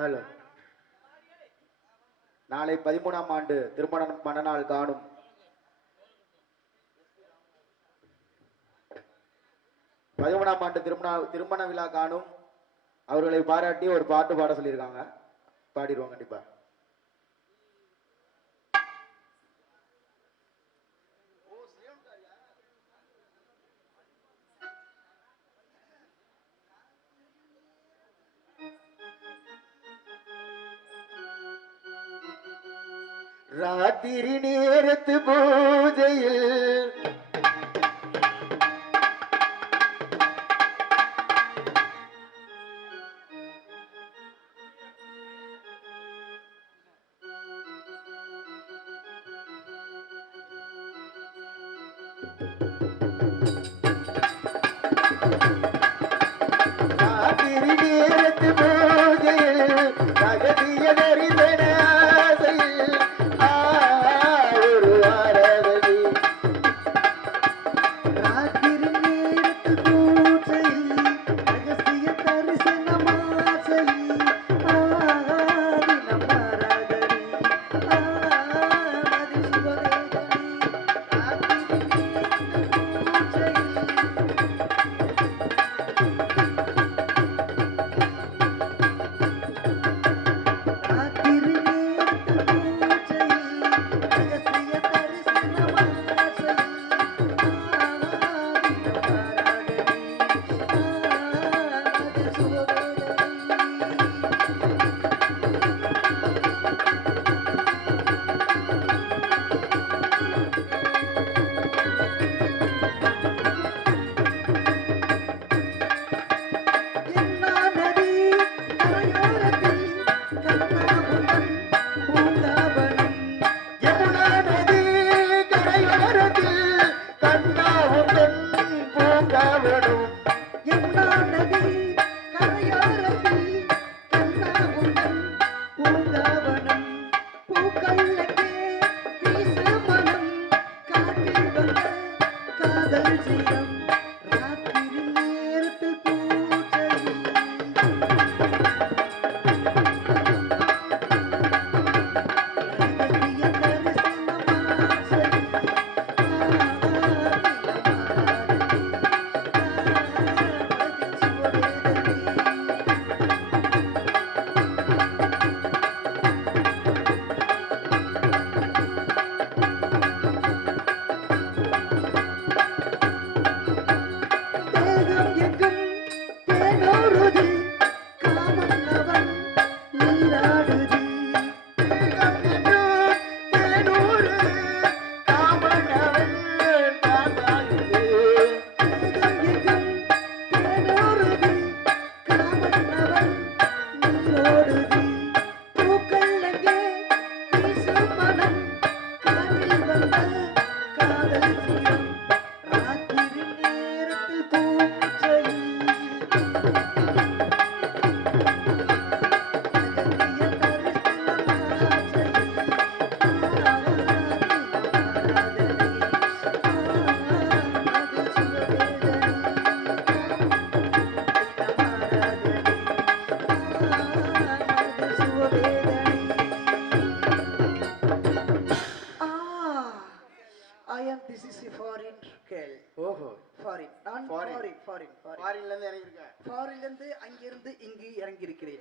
Hello. நாளை 13ஆம் ஆண்டு திருமண மணநாள் காணும் திருமண விழா காணும் அவர்களை பாராட்டி ஒரு பாட்டு பாட சொல்லியிருக்காங்க. பாடிடுவோம் கண்டிப்பா. ராத்திரி நேரத்து பூஜையில்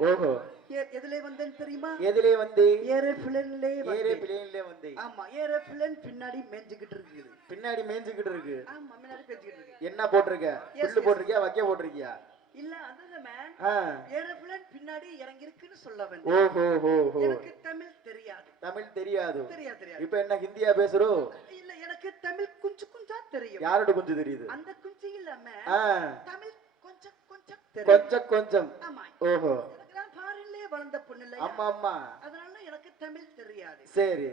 ஓஹோ. எதிலே வந்தேன் தெரியுமா? எதிலே வந்து? ஏரோப்ளேன்ல வந்து. ஆமா, ஏரோப்ளேன் பின்னாடி மேஞ்சிக்கிட்டு இருக்குது. பின்னாடி மேஞ்சிக்கிட்டு இருக்கு. ஆமா, பின்னாடி மேஞ்சிக்கிட்டு இருக்கு. என்ன போட்டுருக்க? புல்லு போட்டுருக்கியா, வைக்க போட்டுருக்கியா? இல்ல, அதுதான் மேன். ஏரோப்ளேன் பின்னாடி இறங்கி இருக்குன்னு சொல்ல வந்தேன். ஓஹோ ஹோ ஹோ. எனக்கு தமிழ் தெரியாது. தமிழ் தெரியாது. தெரியாது. இப்போ என்ன ஹிந்தியா பேசுறோம்? இல்ல, எனக்கு தமிழ் கொஞ்சம் தெரியும். யாரோட கொஞ்சம் தெரியுது? அந்த கொஞ்சம் இல்ல மேன். தமிழ் கொஞ்சம் தெரியும். கொஞ்சம். ஆமா. ஓஹோ. நான் ஃபாரின்லயே வளர்ந்த பொண்ணு இல்ல. ஆமா. அதனால எனக்கு தமிழ் தெரியாது. சரி.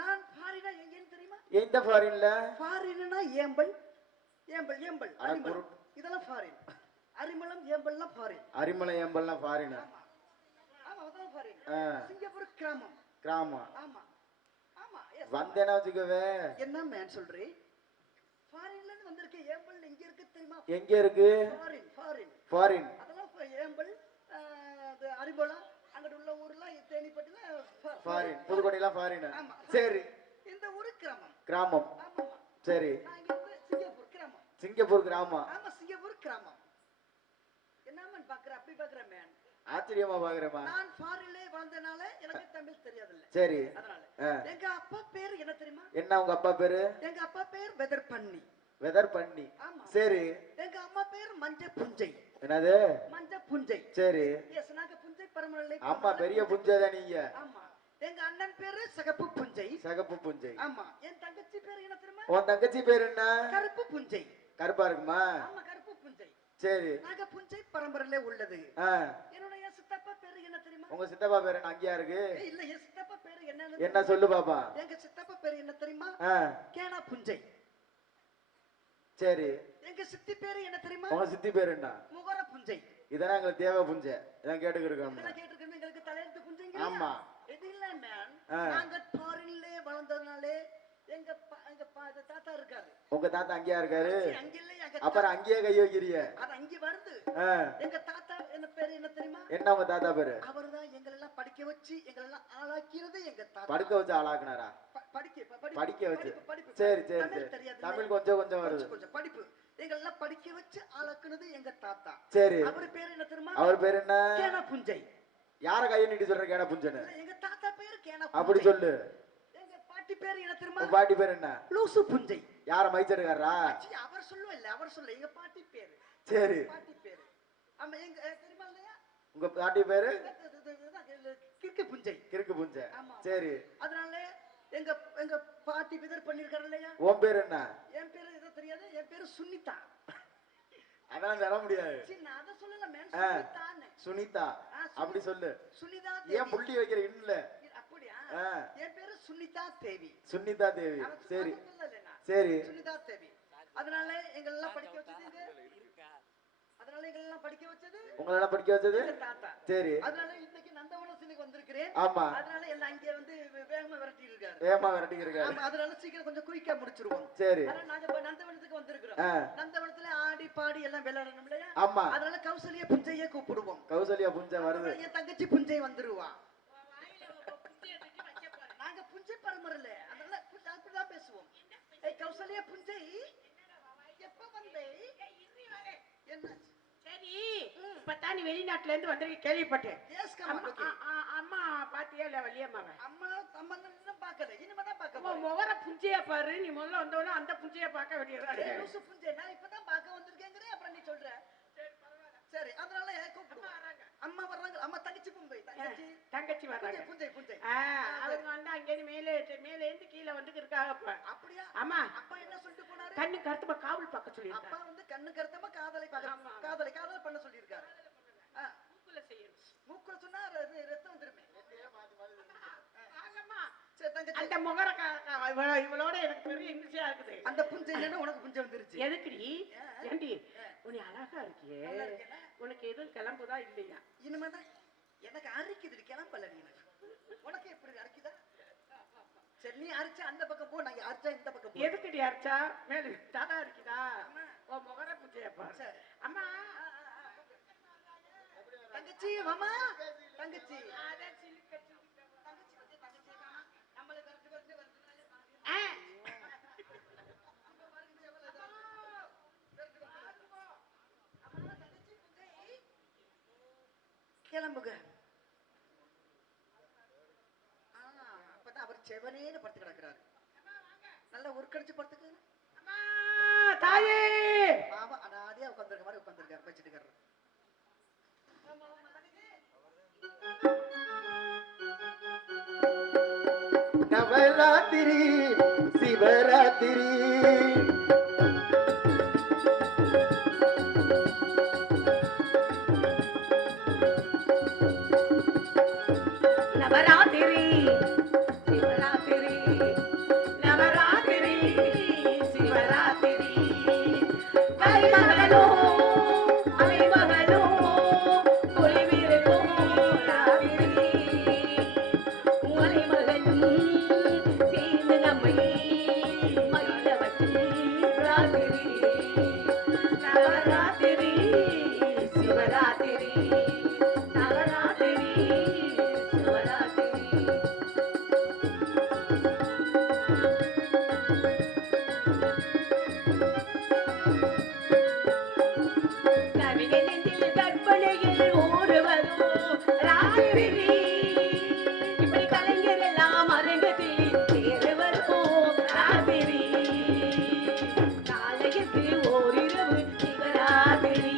நான் ஃபாரினா எங்கன்னு தெரியுமா? எந்த ஃபாரின்ல? ஃபாரின்னா ஏம்பல். அரிமளம். இதெல்லாம் ஃபாரின். அரிமளம் ஏம்பல்லாம் ஃபாரின். அரிமளம் ஏம்பல்லாம் ஃபாரின். ஆமா, அதான் ஃபாரின். சிங்கப்பூர் கிராமம். ஆமா. வந்தேனா வச்சுக்கவே. என்ன மேன் சொல்றீ? ஃபாரின்ல இருந்து வந்திருக்க ஏம்பல் எங்க இருக்கு தெரியுமா? எங்க இருக்கு? ஃபாரின். அதெல்லாம் ஏம்பல், அது அரிமளம், அங்க உள்ள ஃபாரின் புதுக்கோட்டைலாம் ஃபாரின். ஆமா. சரி. இந்த ஊரு கிராமம். கிராமம். ஆமா. சரி. நான் இங்க இருந்து சிங்கப்பூர் கிராமம். சிங்கப்பூர் கிராமம். ஆமா, சிங்கப்பூர் கிராமம். என்னமன் பாக்குற அப்படி பாக்குற மேன். ஆச்சரியமா பாக்குறேமா. நான் ஃபாரின்ல வளர்ந்தனால எனக்கு தமிழ் தெரியாதுல்ல. சரி. அதனால எங்க அப்பா பேர் என்ன தெரியுமா? என்ன உங்க அப்பா பேரு? எங்க அப்பா பேர் வெதர் பண்ணி. வெதர் பண்ணி. ஆமா. சரி. எங்க அம்மா பேர் மஞ்ச புஞ்சை. என்னது? மஞ்ச புஞ்சை. சரி. எஸ், நாங்க புஞ்சை பரம்பரையில. ஆமா, பெரிய புஞ்சை தான் நீங்க. ஆமா. எங்க அண்ணன் பேரு சகப்பு புஞ்சை. சகப்பு புஞ்சை. ஆமா. என் தங்கச்சி பேர் என்ன தெரியுமா? உன் தங்கச்சி பேர் என்ன? கருப்பு புஞ்சை. கருப்பா இருக்குமா? ஆமா, கருப்பு புஞ்சை. சரி. நாங்க புஞ்சை பரம்பரையில உள்ளது. ஆ. என்னுடைய சித்தப்பா பேரு என்ன தெரியுமா? உங்க சித்தப்பா பேர் என்ன அங்கேயா இருக்கு? இல்ல, என் சித்தப்பா பேரு என்ன? என்ன சொல்லு பாப்பா. எங்க சித்தப்பா பேரு என்ன தெரியுமா? ஆ. கேனா புஞ்சை. சரி. எங்க சித்தி பேரு என்ன தெரியுமா? உங்க சித்தி பேர் என்ன? முகர புஞ்சை. இதெல்லாம் எங்களுக்கு தேவை புஞ்சை. இதான் கேட்டுக்கிருக்கோம். இதெல்லாம் கேட்டிருக்கீங்க, எங்களுக்கு தலையெழுத்து புஞ்சைங்க. ஆமா. இது இல்ல மேன். ஆ. நாங்க ஃபாரின்ல வளர்ந்ததனாலே எங்க தாத்தா இருக்காரு. உங்க தாத்தா அங்கேயா இருக்காரு? அங்க இல்ல, எங்க அப்புறம் அங்கேயே கை வைக்கிறீங்க. அது அங்க வருது. ஆ. எங்க தாத்தா என்ன பேரு என்ன தெரியுமா? என்ன உங்க தாத்தா பேரு? அவர்தான் எங்களை எல்லாம் படிக்க வச்சு எங்களை எல்லாம் ஆளாக்கிறது எங்க தாத்தா. படுக்க வச்சு ஆளாக்குனாரா? படிக்க வச்சு. படிப்பு. சரி சரி தமிழ் சரி. தெரியாது. தமிழ் கொஞ்சம் கொஞ்சம் வருது. கொஞ்சம் படிப்பு. எங்களை எல்லாம் படிக்க வச்சு ஆளாக்குனது எங்க தாத்தா. சரி. அவர் பேரு என்ன தெரியுமா? அவர் பேர் என்ன? கேனா புஞ்சை. யார கையை நீட்டி சொல்ற கேன புஞ்சன்னு? எங்க தாத்தா பேரு கேனா புஞ்சை. அப்படி சொல்லு. எங்க பாட்டி பேரு என்ன தெரியுமா? உன் பாட்டி பேர் என்ன? லூசு புஞ்சை. யார மைச்சடுகாரா? அவர் சொல்லுவ இல்ல, அவர் சொல்ல எங்க பாட்டி பேரு. சரி. பாட்டி பேரு. ஆமா, எங்க தெரியுமா இல்லையா? உங்க பாட்டி பேரு? கிறுக்கு புஞ்சை. கிறுக்கு புஞ்சை. ஆமா. சரி. அதனால எங்க எங்க பாட்டி விதர் பண்ணிருக்காரு இல்லையா? உன் பேர் என்ன? என் பேரு எதோ தெரியாது. என் பேரு சுனிதா. அதான் தர முடியாது. நான் அத சொல்லல மேன். சுனிதான்னு. சுனிதா. அப்படி சொல்லு. சுனிதா ஏன் தேவி. புள்ளி வைக்கிற இல்ல? அப்படியா? ஆ. என் பேரு சுனிதா தேவி. சுனிதா தேவி. சரி. சொல்லலனா. சரி. சுனிதா தேவி. அதனால எங்களை எல்லாம் படிக்க வச்சது அதனால எங்களை எல்லாம் படிக்க வச்சது உங்களை எல்லாம் படிக்க வச்சது எங்க தாத்தா. சரி. அதனால இன்னைக்கு நந்தவனத்துக்கு வந்திருக்கிறேன். ஆமா. அதனால எல்லாம் இங்க வந்து வேகமா விரட்டி இருக்காரு. வேகமா விரட்டி இருக்காரு. ஆமா, அதனால சீக்கிரம் கொஞ்சம் குயிக்கா முடிச்சிருவோம். சரி. அதனால நாங்க இப்ப நந்தவனத்துக்கு வந்திருக்கிறோம். நந்தவனத்துல ஆடி பாடி எல்லாம் விளையாடணும் இல்லையா? ஆமா. அதனால கௌசல்யா புஞ்சையே கூப்பிடுவோம். கௌசல்யா புஞ்சை வருது. என் தங்கச்சி புஞ்சை வந்துருவா. நாங்க புஞ்சை பரம்பரையில அதனால அப்படிதான் பேசுவோம். ஏய் கௌசல்யா புஞ்சை எப்ப வந்தே? என்ன சரி, இப்பதான் நீ வெளிநாட்டுல இருந்து வந்திருக்க கேள்விப்பட்டேன். Yes come. அம்மா பாத்தியா இல்ல வள்ளியம்மாவை? அம்மா அம்மா இன்னும் பார்க்கல, இனிமே தான் பார்க்க உன் போறேன். முகர புஞ்சைய பாரு. நீ முதல்ல வந்தவன அந்த புஞ்சைய பார்க்க வேண்டியது. ஏய் லூசு புஞ்சை, நான் இப்பதான் பார்க்க வந்திருக்கேங்கறே, அப்புறம் நீ சொல்ற. சரி, அதனால கூப்பிடுவோம். அம்மா வர்றாங்க. அம்மா தங்கச்சி புஞ்சை. தங்கச்சி வர்றாங்க. புஞ்சை புஞ்சை. அவங்க வந்து அங்கே மேலே இருந்து கீழே வந்து இருக்காங்க. அப்ப அப்படியா? ஆமா. அப்பா என்ன சொல்லிட்டு போனாரு? கண்ணு கருத்துமா காவல் பார்க்க சொல்லி. அப்பா வந்து கண்ணு கருத்தமா காதலை காதல் பண்ண சொல்லியிருக்காரு. மூக்குல செய்யணும். மூக்குல சொன்னா ரத்தம் வந்துருமே. சரி தங்கச்சி, அந்த முகர இவளோட எனக்கு பெரிய இன்ட்ரெஸ்டா இருக்குது. அந்த புஞ்சை இல்லைன்னா உனக்கு புஞ்சை வந்துருச்சு. எதுக்குடி? ஏண்டி உன்னை அழகா இருக்கியே, உனக்கு எதுவும் கிளம்புதா இல்லையா? இனிமேதான் எனக்கு அரிக்குது, கிளம்பல நீ. உனக்கு எப்படி அரிக்குதா? சரி, நீ அரிச்சா அந்த பக்கம் போ, நாங்க அரிச்சா இந்த பக்கம் போ. எதுக்குடி அரிச்சா? மேல தாதா இருக்குதா? ஓ முகர புஞ்சைய பாரு. அம்மா தங்கச்சி மாமா தங்கச்சி கிளம்புக. அப்பதான் அவர் செவனேன்னு படுத்து கிடக்குறாரு. நல்லா உருக்கடிச்சு படுத்துக்க. தாயே மாமா அனாதையா உட்காந்துருக்க மாதிரி உட்காந்துருக்காரு, வச்சுட்டு இருக்காரு. நவராத்திரி சிவராத்திரி நவராத்திரி சிவராத்திரி நவராத்திரி சிவராத்திரி மலைமகளோ அலைமகளோ ஒளிவிருக்கும் ராத்திரி மலைமகனும் சேர்ந்து நம்மை மகிழ வைக்கும் ராத்திரி நவராத்திரி சிவராத்திரி நவராத்திரி சிவராத்திரி ராத்திரி இப்படி கலைஞர் எல்லாம் அரங்கத்தில் தேர்வருக்கும் ராத்திரி காலையத்து ஓரிரவு சிவராத்திரி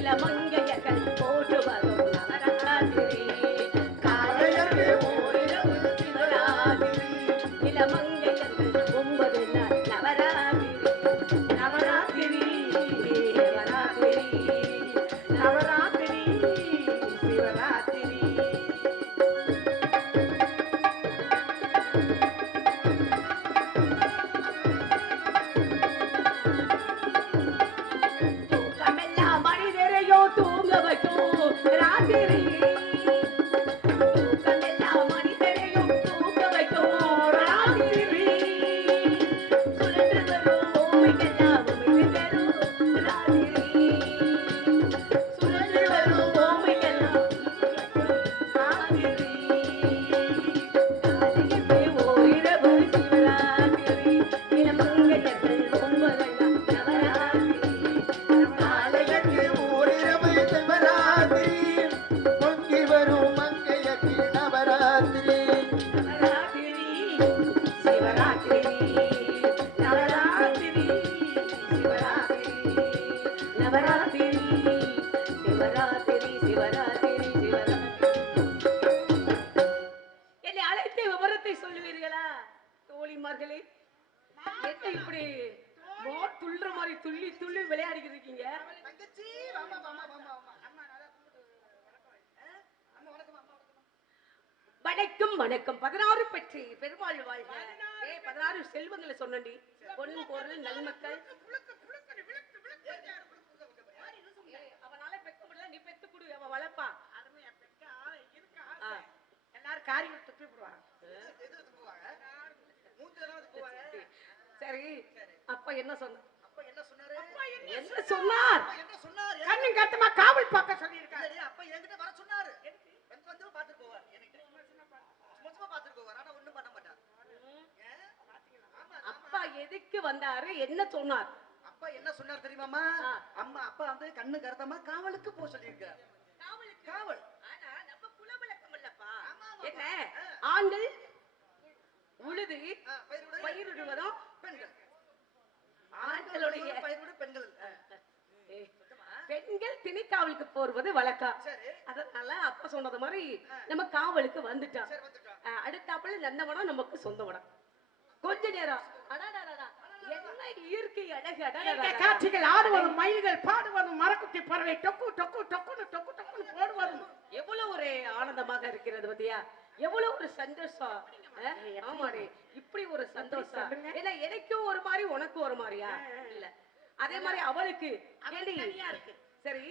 இளமங்கையர்கள் போட்டு வரும் நவராத்திரி காலையத்து ஓரிரவு சிவராத்திரி இளமங்கையர்கள் 9 நாள் நவராத்திரி நவராத்திரி நவராத்திரி நவராத்திரி சிவராத்திரி தூக்கமெல்லாம் மனிதரையோ தூங்க வைக்கும் ராத்திரி தூக்கமெல்லாம் மனிதரையும் தூங்க வைக்கும் ராத்திரி சுழன்று வரும் ஓமைக்கெல்லாம் உமிழ் தரும் ராத்திரி சுழன்று வரும் ஓமைக்கெல்லாம் ராத்திரி காலையத்து ஓரிரவு சிவராத்திரி இளமங்கையர்கள் 9 நாள் நவராத்திரி காலையத்து ஓரிரவு சிவராத்திரி பொங்கி வரும் மங்கையத்தி நவராத்திரி நவராத்திரி சிவராத்திரி நவராத்திரி சிவராத்திரி நவராத்திரி சிவராத்திரி சிவராத்திரி சிவராத்திரி என்னை அழைத்த விவரத்தை சொல்லுவீர்களா தோழிமார்களே என்ன இப்படி துள்ளுற மாதிரி துள்ளி துள்ளி விளையாடிக்கிட்டு இருக்கீங்க தங்கச்சி வாமா வாமா வாமா வாமா அம்மா நல்லா அம்மா வணக்கம் அம்மா வணக்கம் வணக்கம் வணக்கம் 16 பெற்று பெருமாள் வாழ்க 16 செல்வங்களை சொன்னடி பொன் பொருள் நல்மக்கள் அவனால பெக்க முடியல நீ பெத்து கொடு அவ வளப்பா அருமையா பெக்கா இருக்கா ஆ. எல்லாரும் காரியம் துப்பி போடுவாங்க எது போவாங்க மூஞ்சி எல்லாம் போவாங்க சரி அப்பா என்ன சொன்ன அப்பா என்ன சொன்னாரு என்ன சொன்னார் அப்பா என்ன சொன்னாரு கண்ணு கத்தமா காவல் பார்க்க சொல்லியிருக்காரு இல்லடி அப்பா என்கிட்ட வர சொன்னாரு வந்து பாத்துட்டு போவார் எனக்கு சும்மா பாத்துட்டு போவார் ஆனா ஒண்ணும் பண்ண மாட்டார் அப்பா எதுக்கு வந்தாரு என்ன சொன்னார் அப்பா என்ன சொன்னார் தெரியுமாமா ஆ. அம்மா அப்பா வந்து கண்ணு கருத்தமா காவலுக்கு போக சொல்லியிருக்காரு காவல் ஆனா நம்ம குலவழக்கம் இல்லப்பா ஆமா, என்ன ஆண்கள் உழுது பயிரோட பயிரிடுவதும் பெண்கள் ஆண்களுடைய பயிரோட பெண்கள் பெண்கள் திணைக்காவலுக்கு போறது வழக்கம் சரி அதனால அப்பா சொன்னது மாதிரி நம்ம காவலுக்கு வந்துட்டோம் சரி வந்துட்டோம் அடுத்தாப்புல நந்தவனம் நமக்கு சொந்த வனம் கொஞ்ச நேரம் அடாடாடா என்ன இயற்கை அழகு அடாடாடா காட்சிகள் ஆடுவதும் மயில்கள் பாடுவதும் மரக்குத்தி பறவை டொக்கு டொக்கு டொக்குன்னு டொக்கு டொக்குன்னு போடுவதும் எவ்வளவு ஒரு ஆனந்தமாக இருக்கிறது பத்தியா எவ்வளவு ஒரு சந்தோஷம் ஆமாடி இப்படி ஒரு சந்தோஷம் ஏன்னா எனக்கும் ஒரு மாதிரி உனக்கும் ஒரு மாதிரியா இல்ல அதே மாதிரி அவளுக்கு ஏண்டி இருக்கு சரி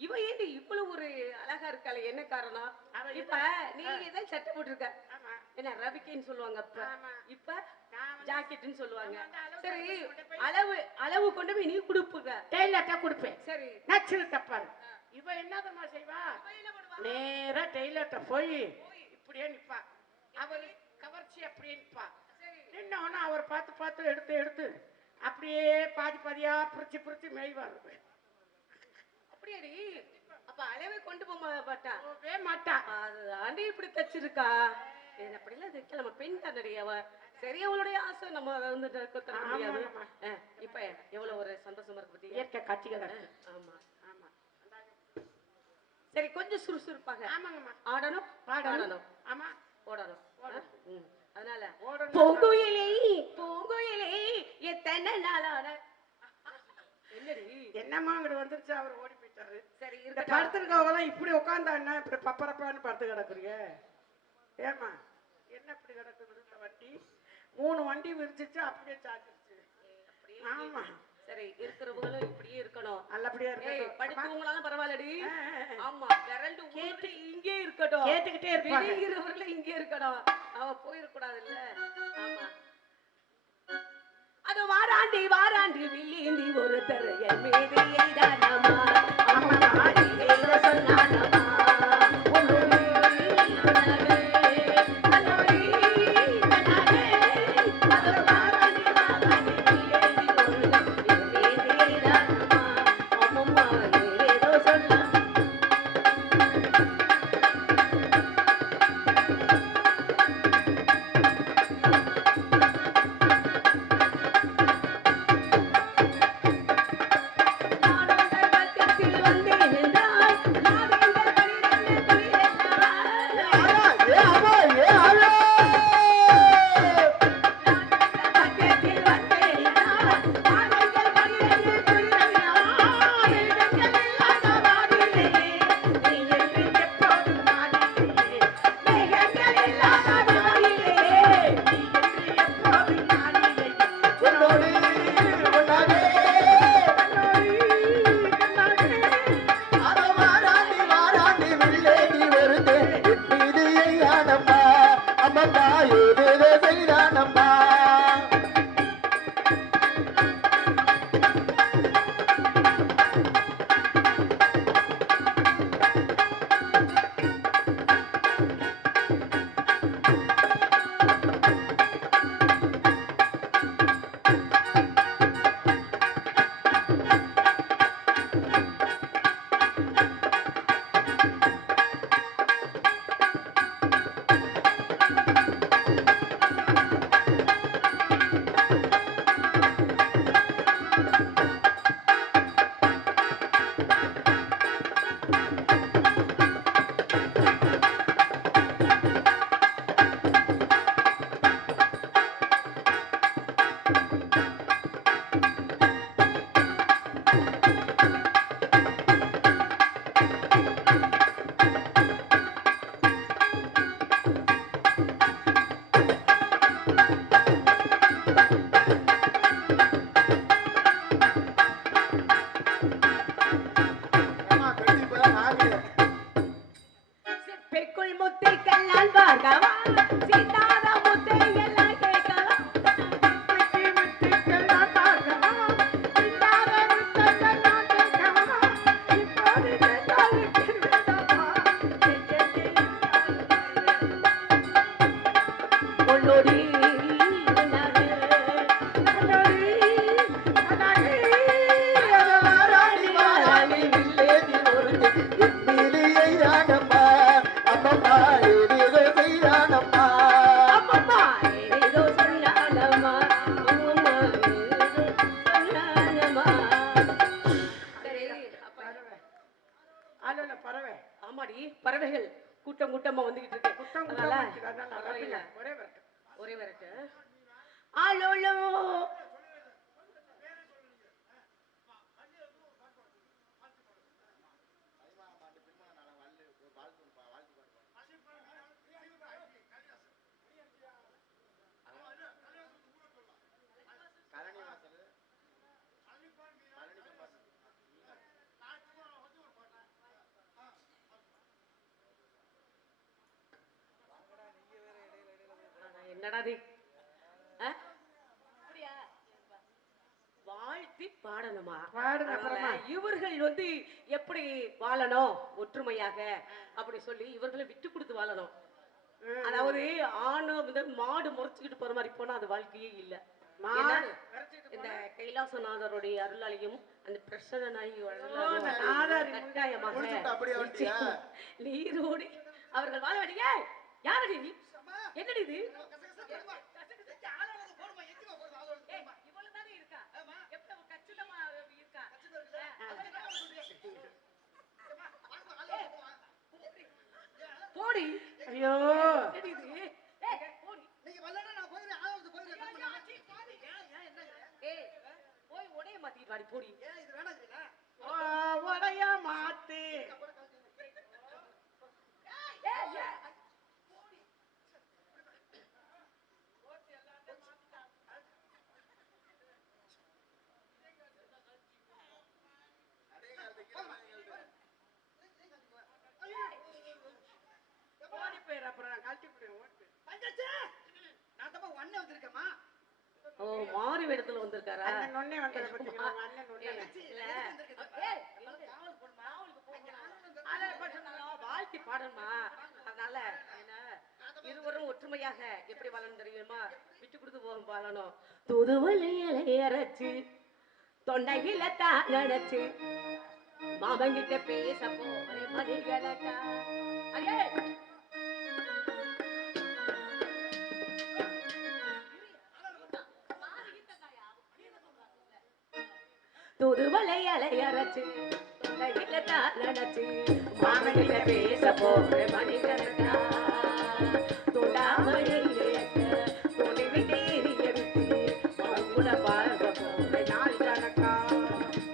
இவ ஏண்டி இவ்வளவு ஒரு அழகா இருக்காளே என்ன காரணம் இப்ப நீ ஏதாவது சட்டை போட்டிருக்க என்ன ரவிக்கைன்னு சொல்லுவாங்க அப்ப இப்ப ஜாக்கெட்னு சொல்லுவாங்க சரி அளவு கொண்டு போய் நீ கொடுப்புங்க டெய்லர்ட்ட கொடுப்பேன் சரி நச்சுன்னு தப்பாரு இவ என்னதம்மா செய்வா நேரா டெய்லர்ட்ட போய் இப்படியே நிப்பா அவரு கவர்ச்சி அப்படியே நிப்பா நின்னோன்னு அவர் பார்த்து பார்த்து எடுத்து எடுத்து அப்படியே பாதி பாதியா பிரிச்சு பிரிச்சு மேய்வாரு அப்படியாடி அப்ப அளவை கொண்டு போக மாட்டா போவே மாட்டா அது ஆண்டி இப்படி தச்சிருக்கா என்ன அப்படிலாம் தைக்க நம்ம பெண் தானடி அவ சரி அவளுடைய ஆசை நம்ம அதை வந்து தர முடியாது இப்ப எவ்வளவு ஒரு சந்தோஷமா இருக்கு பத்தி இயற்கை காட்சிகள் இருக்கு. ஆமா ஆமா சரி கொஞ்சம் சுறுசுறுப்பாக ஆமாங்கம்மா ஆடணும் பாடணும் ஆமா ஓடணும் அதனால ஓடணும். பூங்குயிலே பூங்குயிலே எத்தனை நாளான என்னடி என்னம்மா இங்கிட்டு வந்துருச்சு அவர் ஓடி போயிட்டாரு சரி இந்த இருக்கட்டும் படுத்துருக்கவங்களாம் இப்படி உட்காந்தா என்ன இப்படி பப்பரப்பான்னு படுத்து கிடக்குறீங்க ஏமா என்ன இப்படி கிடக்குது இந்த வண்டி 3 வண்டி விரிச்சிச்சு அப்படியே சாச்சிருச்சு ஆமா சரி இருக்கிறவங்களும் இப்படியே இருக்கணும் நல்லபடியா ஏய் இருக்கு படிச்சவங்களாலும் பரவாயில்லடி ஆமா விரண்டு கேட்டு இங்கே இருக்கட்டும் கேட்டுக்கிட்டே இருப்பாங்க வெளியிறவர்களும் இங்கே இருக்கணும் அவ போயிடக்கூடாது இல்ல ஆமா அது வாராண்டி வாராண்டி வில்லேந்தி ஒருத்தர் என் மீது எய்தானமா அம்மா ஆடி வேற சொன்னானமா முத்துக்குள் முத்துக்கெல்லாம் பார்க்கவா சீதாத முத்தை எல்லாம் கேட்கவா முத்துக்கெல்லாம் பார்க்கவா சிந்தாத முத்தெல்லாம் கேட்கவா இப்போது கேட்டாலுக்கு வேண்டாமா பொன்னோடி அம்மம்மா ஏதோ சொல்லாலம்மா அம்மம்மா ஏதோ சொல்லாலம்மா. சரி அப்ப ஆளுல பறவை ஆமாடி பறவைகள் கூட்டம் கூட்டமா வந்துகிட்டு இருக்கு குத்தம் அதனால குத்தம் ஒரே வரட்டு ஒரே வரட்டு ஆலோலோ என்னடா இது ஆ? அப்படியா? வாழ்த்தி பாடணுமா பாடுங்க அதனால அப்புறமா. இவர்கள் வந்து எப்படி வாழணும் ஒற்றுமையாக அப்படி சொல்லி இவர்களை விட்டு கொடுத்து வாழணும் அதாவது ஆணு வந்து மாடு முறைச்சுக்கிட்டு போற மாதிரி போனா அது வாழ்க்கையே இல்ல ஏன்னா, இந்த கைலாசநாதருடைய அருளாலையும் அந்த பிரசன்ன நாயகி நாதாரி கட்டாயமாக குளிச்சுட்டு அப்படியே வந்துட்டியா? நீரோடி அவர்கள் வாழ வேண்டிய யாரடி நீ என்னடி இது ஏய், இவ்வளவுதானே இருக்கா? எவ்வளவு கச்சிதமா இருக்கா? போடி ஐயோ என்னடி இது? ஏய், போடி. ஏய், போய் உடைய மாத்திட்டு வாடி போடி உடைய மாத்து ஏய், ஏய். ஓடி போயிரு அப்புறம் கழட்டி போயிரு ஓடி போயிரு ஓ மாறி வேடத்துல வந்திருக்காரா அண்ணன் நொண்ணே வந்ததை பத்திங்களா உங்க அண்ணன் நொண்ணே இல்ல. ஏய், வாழ்த்தி பாடணுமா அதனால என்ன இருவரும் ஒற்றுமையாக எப்படி வாழணும் தெரியுமா விட்டு கொடுத்து போகும் வாழணும் துதுவலையில அரைச்சு தொண்டையில தான் நினைச்சு மாமங்கிட்ட பேச போறே மணிகளக்கா அடே துதுவலை அலையரைச்சு தொண்டையில தான் நினைச்சு மாமங்கிட்ட பேச போறே மணிகளக்கா தொடாமலே துணி விட்டு எரிய விட்டு கூட பார்க்க போறே நாள் கணக்கா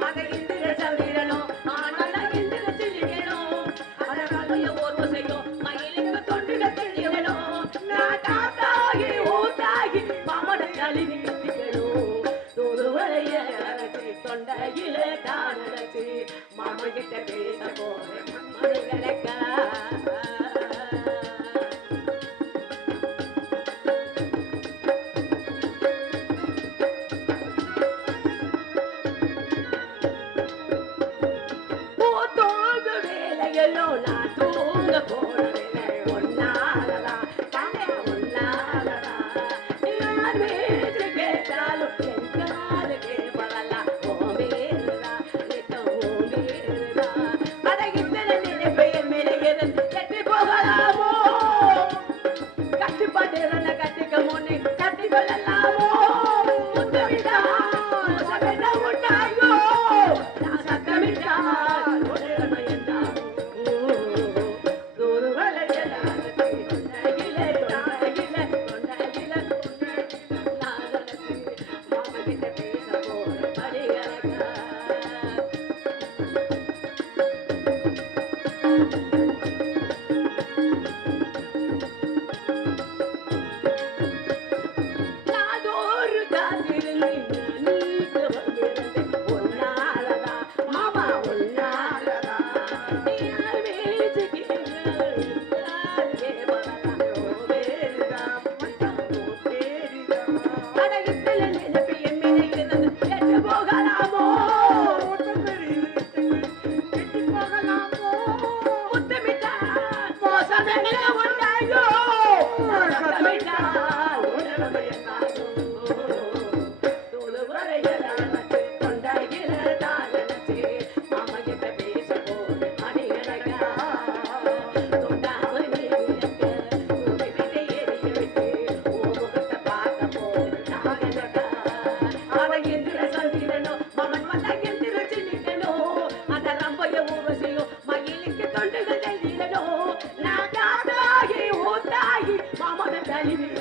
அதை இந்திர சந்திரனும் ஆனால் இந்திர சிலிக்கணும் அதனால ஒரு செய்யும் மயிலுக்கு தொண்டுல தெரியணும் நான் தாத்தாகி ஊத்தாகி மாமன கழுவி கட்டிக்கணும் தூதுவளைய அரைச்சி தொண்டையில தான் அரைச்சி மாமன் கிட்ட பேச போறேன் மணிகளக்கா நான் தூங்க போனதில்லை ஒன்னாலதா தானே ஒன்னாலதா யார் வீட்டு கேட்டாலும் என் காது கேட்பதெல்லாம் ஓமேருதா நித்தம் ஓமேருதா அதை இத்தனை நினைப்பைய மேலே இருந்து கழுவி